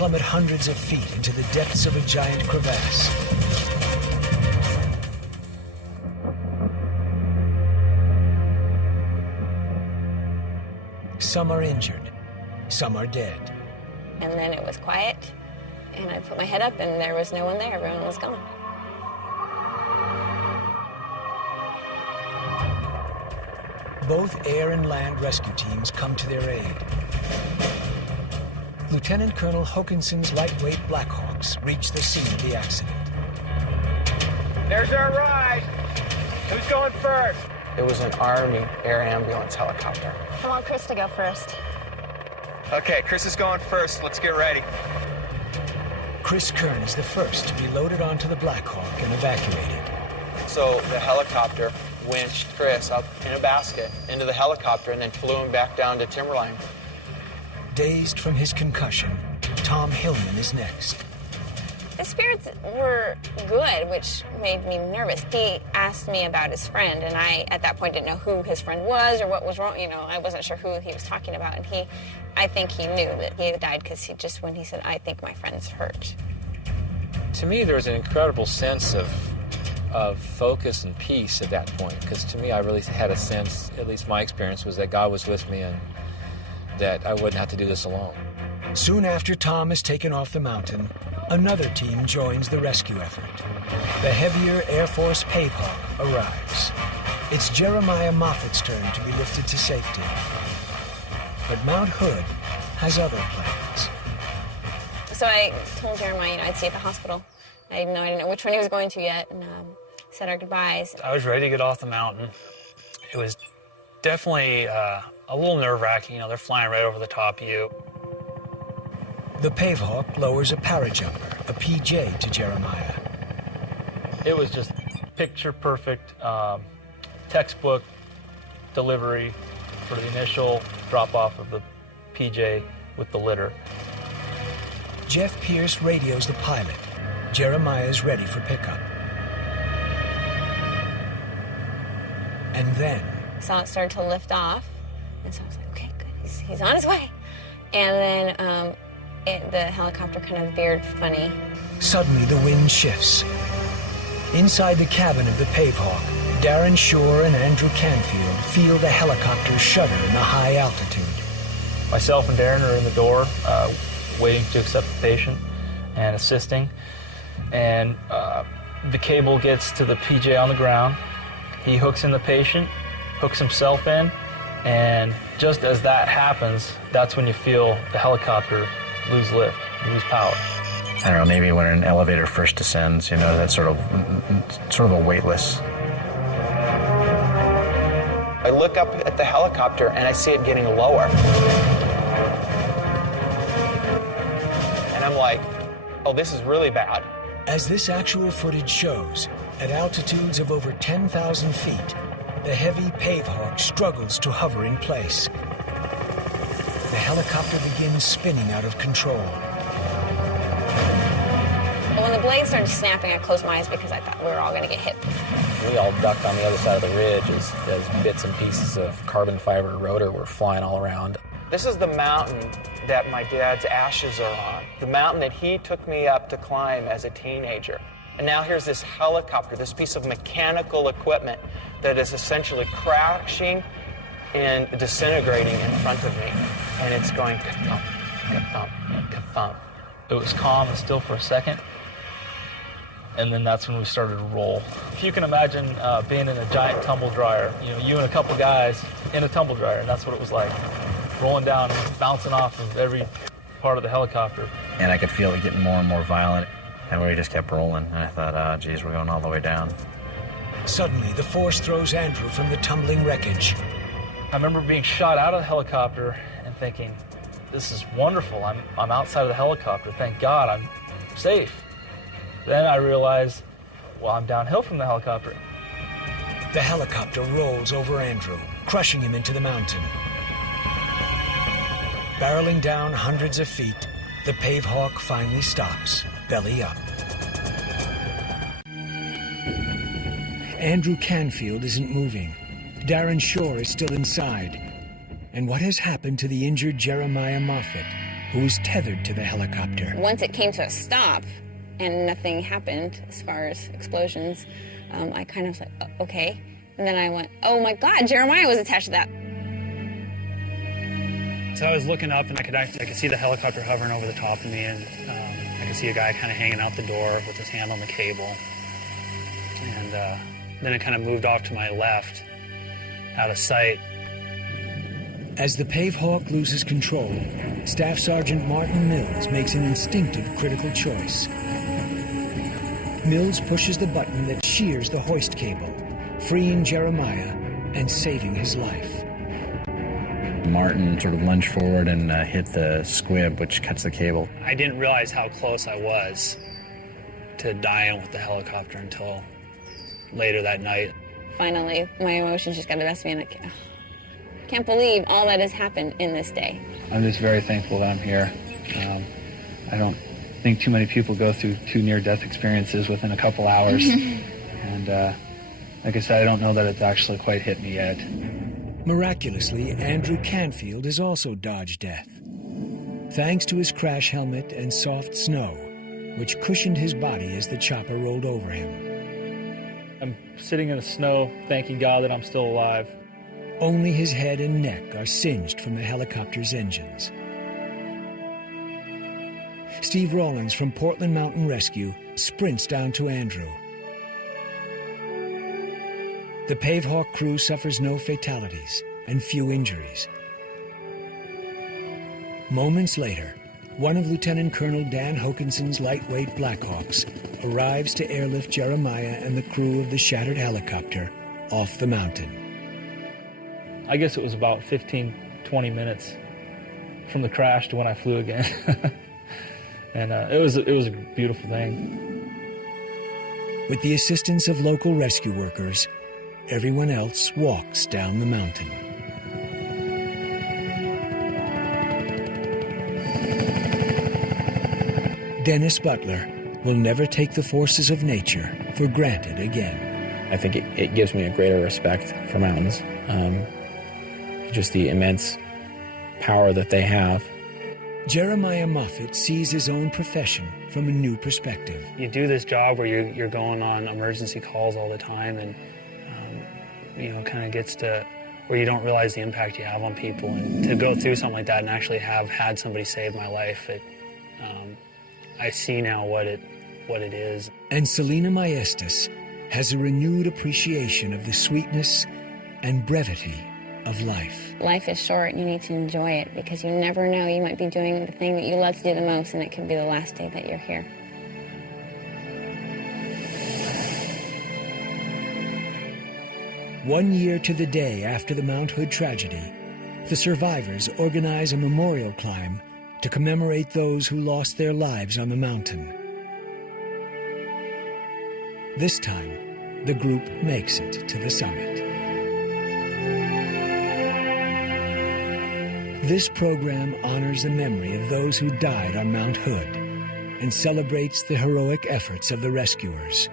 plummet hundreds of feet into the depths of a giant crevasse. Some are injured, some are dead. And then it was quiet, and I put my head up, and there was no one there. Everyone was gone. Both air and land rescue teams come to their aid. Lieutenant Colonel Hokinson's lightweight Blackhawks reach the scene of the accident. There's our ride. Who's going first? It was an Army air ambulance helicopter. I want Chris to go first. Okay, Chris is going first. Let's get ready. Chris Kern is the first to be loaded onto the Blackhawk and evacuated. So the helicopter winched Chris up in a basket into the helicopter and then flew him back down to Timberline. Dazed from his concussion, Tom Hillman is next. His spirits were good, which made me nervous. He asked me about his friend, and I, at that point, didn't know who his friend was or what was wrong. You know, I wasn't sure who he was talking about, and I think he knew that he had died because when he said, "I think my friend's hurt." To me, there was an incredible sense of focus and peace at that point, because to me, I really had a sense, at least my experience, was that God was with me and that I wouldn't have to do this alone. Soon after Tom is taken off the mountain, another team joins the rescue effort. The heavier Air Force Pavehawk arrives. It's Jeremiah Moffat's turn to be lifted to safety. But Mount Hood has other plans. So I told Jeremiah, I'd see you at the hospital. I didn't know which one he was going to yet, and said our goodbyes. I was ready to get off the mountain. It was definitely a little nerve-wracking. You know, they're flying right over the top of you. The Pavehawk lowers a parajumper, a PJ, to Jeremiah. It was just picture-perfect, textbook delivery for the initial drop-off of the PJ with the litter. Jeff Pierce radios the pilot. Jeremiah is ready for pickup. And then... I saw it start to lift off, and so I was like, okay, good, he's on his way. And then the helicopter kind of veered funny. Suddenly, the wind shifts. Inside the cabin of the Pavehawk, Darren Shore and Andrew Canfield feel the helicopter shudder in the high altitude. Myself and Darren are in the door, waiting to accept the patient and assisting. And the cable gets to the PJ on the ground. He hooks in the patient, hooks himself in, and just as that happens, that's when you feel the helicopter lose lift, lose power. I don't know, maybe when an elevator first descends, you know, that's sort of a weightless. I look up at the helicopter and I see it getting lower. And I'm like, oh, this is really bad. As this actual footage shows, at altitudes of over 10,000 feet, the heavy Pavehawk struggles to hover in place. The helicopter begins spinning out of control. When the blades started snapping, I closed my eyes because I thought we were all going to get hit. We all ducked on the other side of the ridge as bits and pieces of carbon fiber rotor were flying all around. This is the mountain that my dad's ashes are on, the mountain that he took me up to climb as a teenager. And now here's this helicopter, this piece of mechanical equipment that is essentially crashing and disintegrating in front of me. And it's going ka-thump, ka-thump, ka-thump. It was calm and still for a second, and then that's when we started to roll. If you can imagine being in a giant tumble dryer, you know, you and a couple guys in a tumble dryer, and that's what it was like. Rolling down, bouncing off of every part of the helicopter. And I could feel it getting more and more violent, and we just kept rolling. And I thought, oh, geez, we're going all the way down. Suddenly, the force throws Andrew from the tumbling wreckage. I remember being shot out of the helicopter and thinking, this is wonderful. I'm outside of the helicopter. Thank God I'm safe. Then I realized, well, I'm downhill from the helicopter. The helicopter rolls over Andrew, crushing him into the mountain. Barreling down hundreds of feet, the Pavehawk finally stops, belly up. Andrew Canfield isn't moving. Darren Shore is still inside. And what has happened to the injured Jeremiah Moffat who was tethered to the helicopter. Once it came to a stop and nothing happened as far as explosions, I kind of was like, okay. And then I went, oh my God, Jeremiah was attached to that. So I was looking up and I could see the helicopter hovering over the top of me, and I could see a guy kind of hanging out the door with his hand on the cable. And then it kind of moved off to my left, out of sight. As the Pavehawk loses control, Staff Sergeant Martin Mills makes an instinctive critical choice. Mills pushes the button that shears the hoist cable, freeing Jeremiah and saving his life. Martin sort of lunged forward and hit the squib, which cuts the cable. I didn't realize how close I was to dying with the helicopter until later that night. Finally, my emotions just got the best of me, and I can't believe all that has happened in this day. I'm just very thankful that I'm here. I don't think too many people go through 2 near-death experiences within a couple hours. And like I said, I don't know that it's actually quite hit me yet. Miraculously, Andrew Canfield has also dodged death, thanks to his crash helmet and soft snow, which cushioned his body as the chopper rolled over him. I'm sitting in the snow, thanking God that I'm still alive. Only his head and neck are singed from the helicopter's engines. Steve Rawlings from Portland Mountain Rescue sprints down to Andrew. The Pavehawk crew suffers no fatalities and few injuries. Moments later, one of Lieutenant Colonel Dan Hokinson's lightweight Blackhawks arrives to airlift Jeremiah and the crew of the shattered helicopter off the mountain. I guess it was about 15, 20 minutes from the crash to when I flew again. And it was a beautiful thing. With the assistance of local rescue workers, everyone else walks down the mountain. Dennis Butler will never take the forces of nature for granted again. I think it gives me a greater respect for mountains. Just the immense power that they have. Jeremiah Moffett sees his own profession from a new perspective. You do this job where you're going on emergency calls all the time, and kind of gets to where you don't realize the impact you have on people. And to go through something like that and actually have had somebody save my life, I see now what it is. And Selena Maestas has a renewed appreciation of the sweetness and brevity of life. Life is short, you need to enjoy it, because you never know, you might be doing the thing that you love to do the most, and it could be the last day that you're here. One year to the day after the Mount Hood tragedy, the survivors organize a memorial climb to commemorate those who lost their lives on the mountain. This time, the group makes it to the summit. This program honors the memory of those who died on Mount Hood and celebrates the heroic efforts of the rescuers.